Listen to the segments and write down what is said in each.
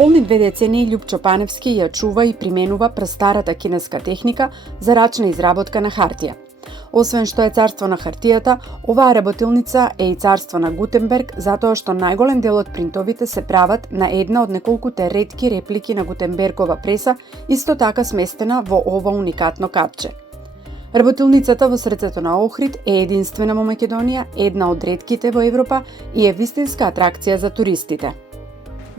полни 2 децении Љупчо Паневски ја чува и применува прастарата кинеска техника за рачна изработка на хартија. Освен што е царство на хартијата, оваа работилница е и царство на Гутенберг, затоа што најголем дел од принтовите се прават на една од неколкуте ретки реплики на Гутенбергова преса, исто така сместена во ова уникатно капче. Работилницата во срцето на Охрид е единствена во Македонија, една од ретките во Европа и е вистинска атракција за туристите.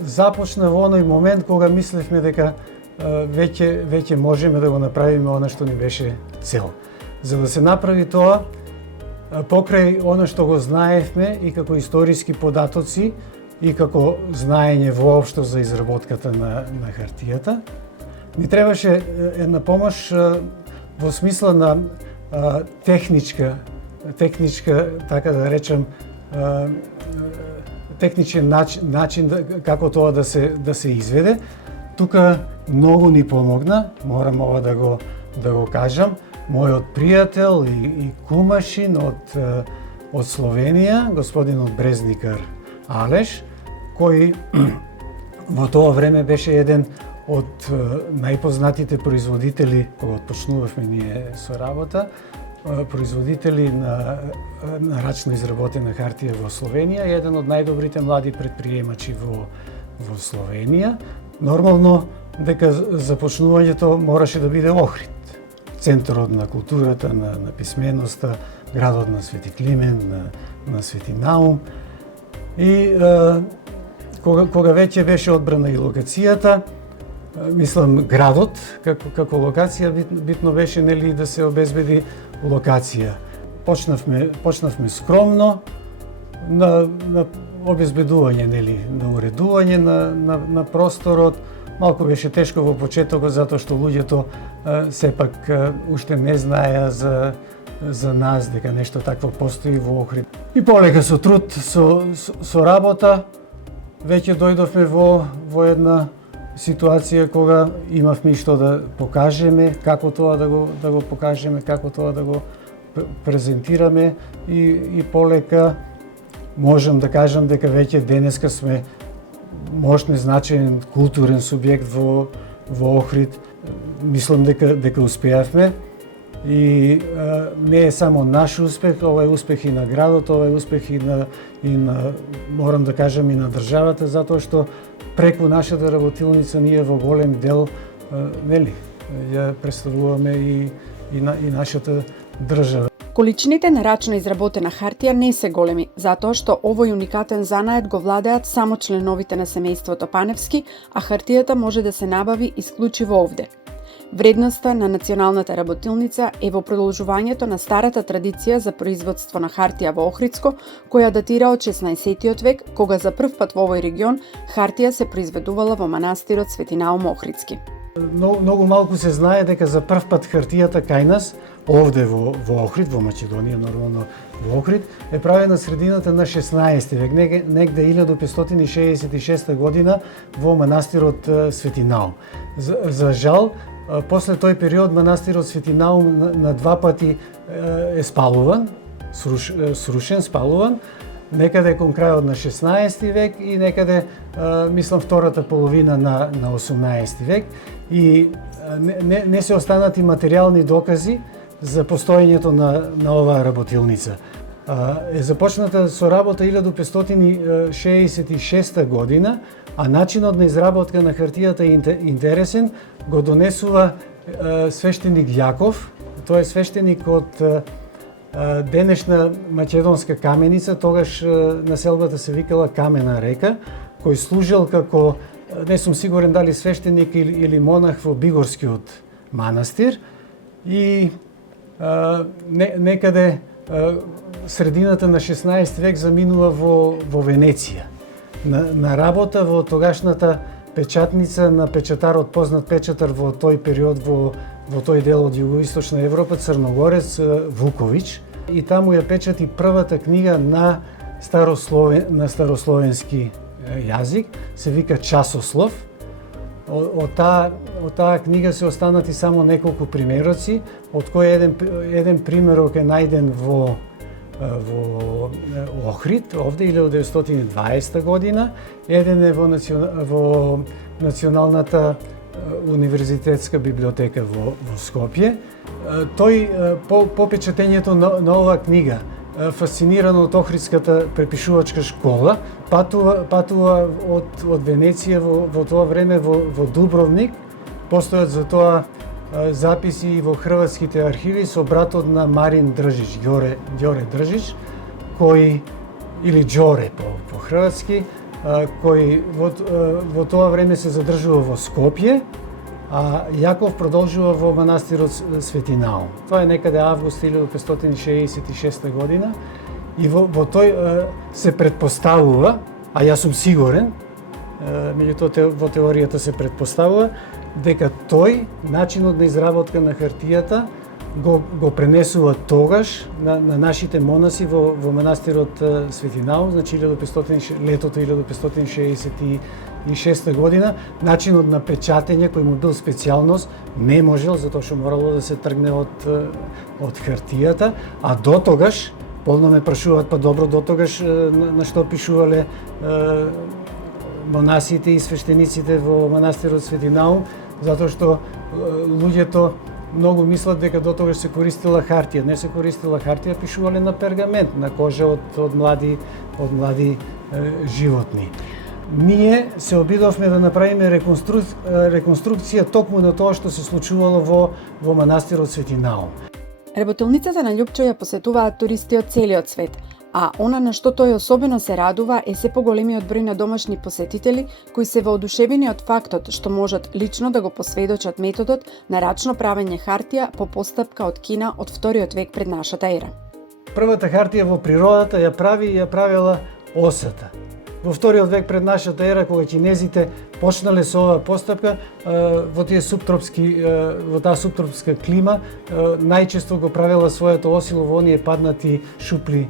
Започна во оној момент кога мислевме дека веќе можеме да го направиме она што ни беше цел. За да се направи тоа, покрај оно што го знаевме и како историски податоци и како знаење воопшто за изработката на хартијата, ни требаше една помош во смисла на техничка, така да речем, техничен начин како тоа да се изведе. Тука многу ни помогна, морам ова да го кажам, мојот пријател и кумашин од Словенија, господинот Брезникар Алеш, кој во тоа време беше еден од најпознатите производители, кога почнувавме ние со работа, производители на рачно изработена хартија во Словенија, еден од најдобрите млади предприемачи во Словенија. Нормално дека започнувањето мораше да биде Охрид, центарот на културата, на писменоста, градот на Свети Климент, на Свети Наум. И кога веќе беше одбрана и локацијата, мислам градот како локација битно беше нели да се обезбеди локација. Почнавме скромно на обезбедување нели на уредување на просторот. Малку беше тешко во почетокот затоа што луѓето сепак уште не знаеа за нас дека нешто такво постои во Охрид. И полека со труд, со работа веќе дојдовме во една ситуација кога имавме што да покажеме, како тоа да го покажеме, како тоа да го презентираме и полека можам да кажам дека веќе денеска сме мощен значаен културен субјект во Охрид. Мислам дека успеавме и не е само наш успех, ова е успех и на градот, ова е успех и на морам да кажам и на државата, затоа што преку нашата работилница ние во голем дел нели ја представуваме и нашата држава. Количините на рачно изработена хартија не се големи, затоа што овој уникатен занает го владеат само членовите на семејството Паневски, а хартијата може да се набави исклучиво овде. Вредноста на националната работилница е во продолжувањето на старата традиција за производство на хартија во Охридско, која датира од 16 век, кога за прв пат во овој регион хартија се произведувала во манастирот Свети Наум Охридски. Многу малку се знае дека за прв пат хартијата кај нас, овде во Охрид, во Македонија, нормално во Охрид, е правена средината на 16 век, негде 1566 година во манастирот Свети Наум. За жал, после тој период манастирот Свети Наум на 2 пати е спалуван, срушен, спалуван, некаде кон крајот на 16 век и некаде, мислам, втората половина на 18 век и не се останати материјални докази за постоењето на оваа работилница. Е започната со работа 1566 година, а начинот на изработка на хартијата е интересен, го донесува свештеник Јаков, тој е свештеник од денешна македонска Каменица, тогаш населбата се викала Камена река, кој служил како, не сум сигурен дали свештеник или монах во Бигорскиот манастир и некаде средината на 16 век заминува во Венеција. На работа во тогашната печатница на печатарот, познат печатар во тој период во тој дел од југоисточна Европа, Црногорец Вуковиќ, и таму ја печати првата книга на старословенски јазик, се вика Часослов. Од таа книга се останати само неколку примероци, од кој еден примерок е најден во во Охрид, овде 1920 година, еден е во Националната универзитетска библиотека во Скопје. Тој по печатењето на оваа книга, фасциниран од Охридската препишувачка школа, патува од Венеција во тоа време во Дубровник. Постојат за тоа записи во хрватските архиви со братот на Марин Држич, Ѓоре Држич, кој, или Ѓоре по хрватски, кој во тоа време се задржува во Скопје, а Јаков продолжува во манастирот Свети Наум. Тоа е некаде август 1566 година и во тој се предпоставува, а јас сум сигурен, меѓутоа во теоријата се предпоставува, дека тој начинот на изработка на хартијата го пренесува тогаш на нашите монаси во манастирот Свети Наум, значи летото 1566 година. Начинот на печатење кој му бил специјалност не можел, затоа што морало да се тргне од хартијата, а до тогаш, полно ме прашуваат, па добро, до тогаш на што пишувале монасите и свештениците во манастирот Свети Наум, затоа што луѓето многу мислат дека до тогаш се користила хартија. Не се користила хартија, пишувале на пергамент, на кожа од млади животни. Ние се обидовме да направиме реконструкција токму на тоа што се случувало во манастирот Свети Наум. Работилницата на Љупчо ја посетуваат туристи од целиот свет, а она на што тој особено се радува е се поголемиот број на домашни посетители кои се воодушевени од фактот што можат лично да го посведочат методот на рачно правење хартија по постапка од Кина од 2 век пред нашата ера. Првата хартија во природата ја правела осата. Во 2 век пред нашата ера, кога кинезите почнале со оваа постапка, во таа суптропска клима, најчесто го правела своето осило во оние паднати шупли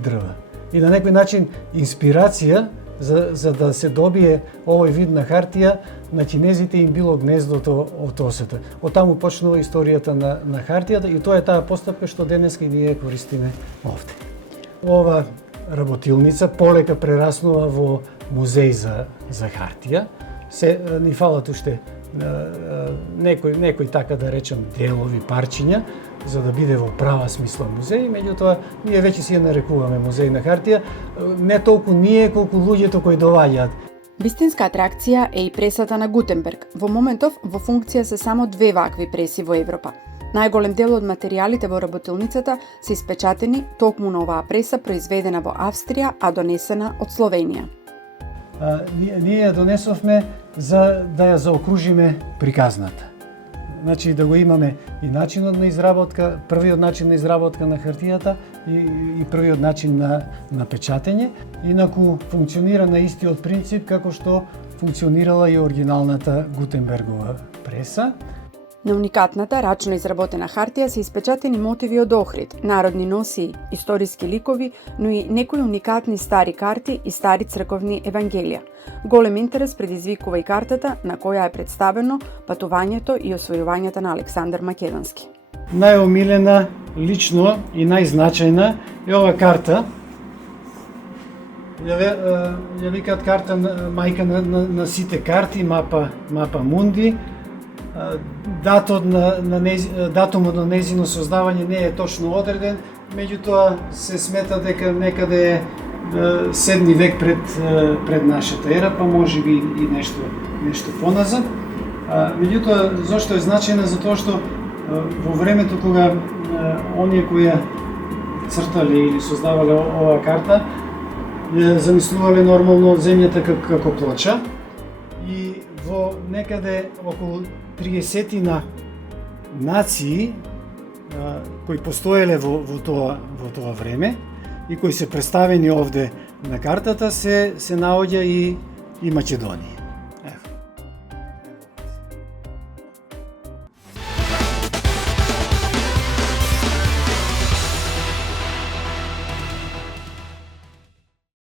дрва. И на некој начин инспирација за да се добие овој вид на хартија, на кинезите им било гнездото од осата. Од таму почнува историјата на хартијата и тоа е таа постапка што денеска и ние користиме овде. Ова работилница полека прераснува во музеј за хартија. Се ни фалат уште некои така да речем делови, парчиња, за да биде во права смисла музеј, меѓутоа ние веќе си ја нарекуваме музеј на хартија, не толку ние колку луѓето кои доаѓаат. Вистинска атракција е и пресата на Гутенберг. Во моментов во функција се само 2 вакви преси во Европа. Најголем дел од материјалите во работилницата се испечатени токму на оваа преса произведена во Австрија, а донесена од Словенија. Ние ја донесовме за да ја заокружиме приказната. Значи да го имаме и начинот на изработка, првиот начин на изработка на хартијата и првиот начин на печатење, инаку функционира на истиот принцип како што функционирала и оригиналната Гутенбергова преса. На уникатната рачно изработена хартија се испечатени мотиви од Охрид, народни носии, историски ликови, но и некои уникатни стари карти и стари црковни евангелија. Голем интерес предизвикува и картата на која е представено патувањето и освојувањето на Александар Македонски. Најомилена, лично и најзначајна е ова карта. Ја викаат карта мајка на сите карти, мапа мунди. Датумот на нејзино создавање не е точно одреден, меѓутоа се смета дека некаде 7 век пред нашата ера, па може би и нешто поназад. Меѓутоа, зошто е значајна? Затоа што во времето кога оние кои ја цртале или создавале оваа карта, замислувале нормално земјата како плоча и во некаде околу 30 нации кои постоеле во тоа време и кои се представени овде на картата се наоѓа и Македонија.